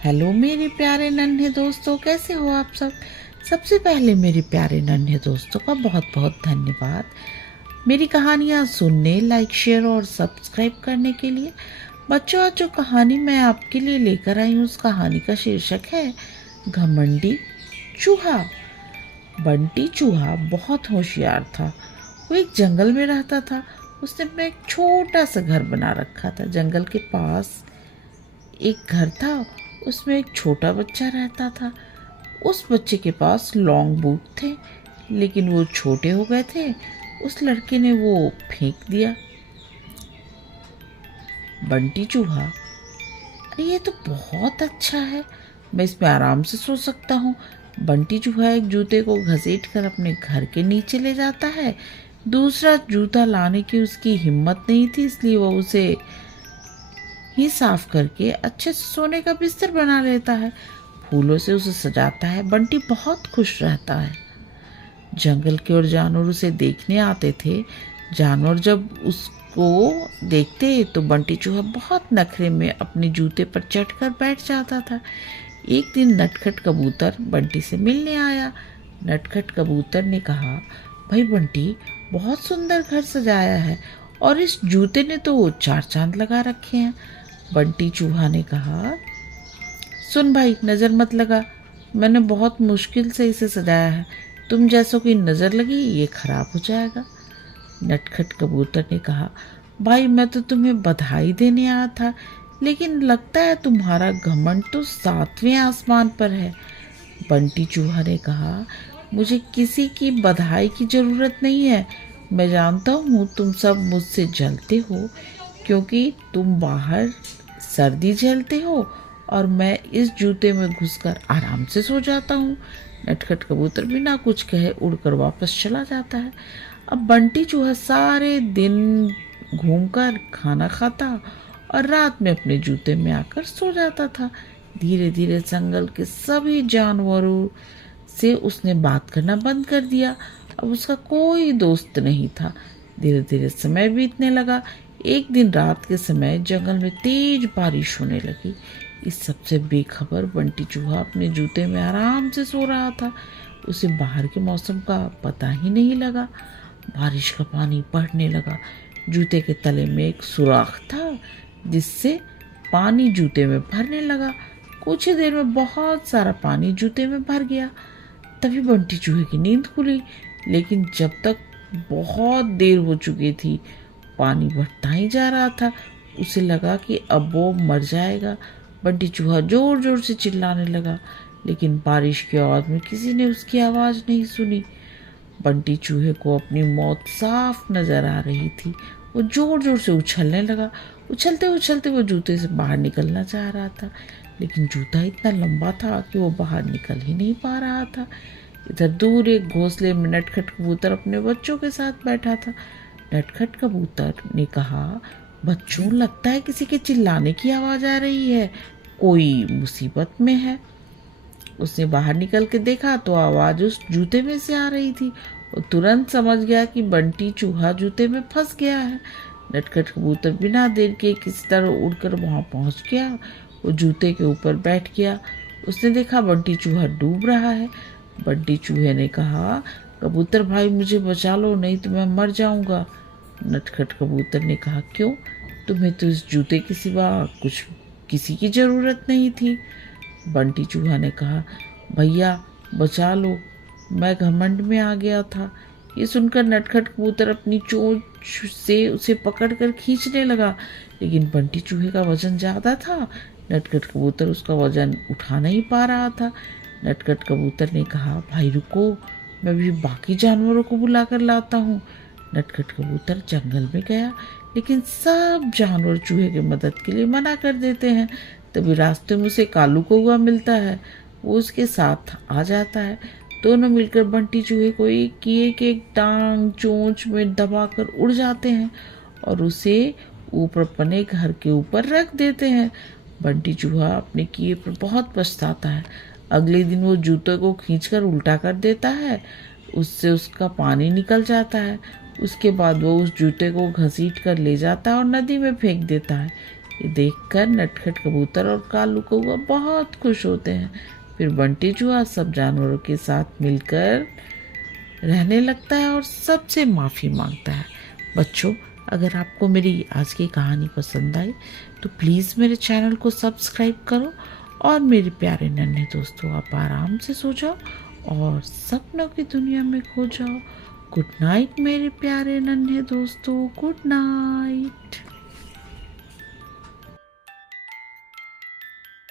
Hello मेरे प्यारे नन्हे दोस्तों, कैसे हो आप सब। सबसे पहले मेरे प्यारे नन्हे दोस्तों का बहुत बहुत धन्यवाद मेरी कहानियाँ सुनने, लाइक, शेयर और सब्सक्राइब करने के लिए। बच्चों, आज जो कहानी मैं आपके लिए लेकर आई हूँ उस कहानी का शीर्षक है घमंडी चूहा। बंटी चूहा बहुत होशियार था। वो एक जंगल में रहता था। उसने अपना एक छोटा सा घर बना रखा था। जंगल के पास एक घर था, उसमें एक छोटा बच्चा रहता था। उस बच्चे के पास लॉन्ग बूट थे, लेकिन वो छोटे हो गए थे। उस लड़के ने वो फेंक दिया। बंटी चूहा, अरे ये तो बहुत अच्छा है, मैं इसमें आराम से सो सकता हूँ। बंटी चूहा एक जूते को घसीट कर अपने घर के नीचे ले जाता है। दूसरा जूता लाने की उसकी हिम्मत नहीं थी, इसलिए वो उसे ही साफ करके अच्छे से सोने का बिस्तर बना लेता है। फूलों से उसे सजाता है। बंटी बहुत खुश रहता है। जंगल के और जानवर उसे देखने आते थे। जानवर जब उसको देखते तो बंटी चूहा बहुत नखरे में अपने जूते पर चढ़कर बैठ जाता था। एक दिन नटखट कबूतर बंटी से मिलने आया। नटखट कबूतर ने कहा, भाई बंटी, बहुत सुंदर घर सजाया है और इस जूते ने तो 4 चांद लगा रखे हैं। बंटी चूहा ने कहा, सुन भाई, नज़र मत लगा, मैंने बहुत मुश्किल से इसे सजाया है। तुम जैसों की नज़र लगी ये खराब हो जाएगा। नटखट कबूतर ने कहा, भाई मैं तो तुम्हें बधाई देने आया था, लेकिन लगता है तुम्हारा घमंड तो 7वें आसमान पर है। बंटी चूहा ने कहा, मुझे किसी की बधाई की ज़रूरत नहीं है। मैं जानता हूँ तुम सब मुझसे जलते हो, क्योंकि तुम बाहर सर्दी झेलते हो और मैं इस जूते में घुसकर आराम से सो जाता हूँ। नटखट कबूतर बिना कुछ कहे उड़कर वापस चला जाता है। अब बंटी चूहा सारे दिन घूमकर खाना खाता और रात में अपने जूते में आकर सो जाता था। धीरे धीरे जंगल के सभी जानवरों से उसने बात करना बंद कर दिया। अब उसका कोई दोस्त नहीं था। धीरे धीरे समय बीतने लगा। एक दिन रात के समय जंगल में तेज बारिश होने लगी। इस सबसे बेखबर बंटी चूहा अपने जूते में आराम से सो रहा था। उसे बाहर के मौसम का पता ही नहीं लगा। बारिश का पानी बढ़ने लगा। जूते के तले में एक सुराख था, जिससे पानी जूते में भरने लगा। कुछ ही देर में बहुत सारा पानी जूते में भर गया। तभी बंटी चूहे की नींद खुली, लेकिन जब तक बहुत देर हो चुकी थी। पानी बढ़ता ही जा रहा था। उसे लगा कि अब वो मर जाएगा। बंटी चूहा जोर जोर से चिल्लाने लगा, लेकिन बारिश की आवाज़ में किसी ने उसकी आवाज़ नहीं सुनी। बंटी चूहे को अपनी मौत साफ नजर आ रही थी। वो जोर जोर से उछलने लगा। उछलते उछलते वो जूते से बाहर निकलना चाह रहा था, लेकिन जूता इतना लंबा था कि वो बाहर निकल ही नहीं पा रहा था। इधर दूर एक घोंसले में नटखट कबूतर अपने बच्चों के साथ बैठा था। नटखट कबूतर ने कहा, बच्चों, लगता है किसी के चिल्लाने की आवाज़ आ रही है, कोई मुसीबत में है। उसने बाहर निकल के देखा तो आवाज़ उस जूते में से आ रही थी। वो तुरंत समझ गया कि बंटी चूहा जूते में फंस गया है। नटखट कबूतर बिना देर के किसी तरह उड़कर वहां पहुंच गया। वो जूते के ऊपर बैठ गया। उसने देखा बंटी चूहा डूब रहा है। बंटी चूहे ने कहा, कबूतर भाई, मुझे बचा लो, नहीं तो मैं मर जाऊंगा। नटखट कबूतर ने कहा, क्यों? तुम्हें तो इस जूते के सिवा कुछ किसी की ज़रूरत नहीं थी। बंटी चूहा ने कहा, भैया बचा लो, मैं घमंड में आ गया था। ये सुनकर नटखट कबूतर अपनी चोंच से उसे पकड़कर खींचने लगा, लेकिन बंटी चूहे का वजन ज़्यादा था। नटखट कबूतर उसका वजन उठा नहीं पा रहा था। नटखट कबूतर ने कहा, भाई रुको, मैं भी बाकी जानवरों को बुला कर लाता हूँ। नटखट कबूतर जंगल में गया, लेकिन सब जानवर चूहे की मदद के लिए मना कर देते हैं। तभी रास्ते में उसे कालू कौआ मिलता है। वो उसके साथ आ जाता है। दोनों मिलकर बंटी चूहे को एक टांग चोंच में दबाकर उड़ जाते हैं और उसे ऊपर अपने घर के ऊपर रख देते हैं। बंटी चूहा अपने किए पर बहुत पछताता है। अगले दिन वो जूते को खींचकर उल्टा कर देता है। उससे उसका पानी निकल जाता है। उसके बाद वो उस जूते को घसीट कर ले जाता है और नदी में फेंक देता है। ये देखकर नटखट कबूतर और कालू कौआ बहुत खुश होते हैं। फिर बंटी चूहा सब जानवरों के साथ मिलकर रहने लगता है और सबसे माफ़ी मांगता है। बच्चों, अगर आपको मेरी आज की कहानी पसंद आई तो प्लीज़ मेरे चैनल को सब्सक्राइब करो और मेरे प्यारे नन्हे दोस्तों, आप आराम से सो जाओ और सपनों की दुनिया में खो जाओ। गुड नाइट मेरे प्यारे नन्हे दोस्तों, गुड नाइट।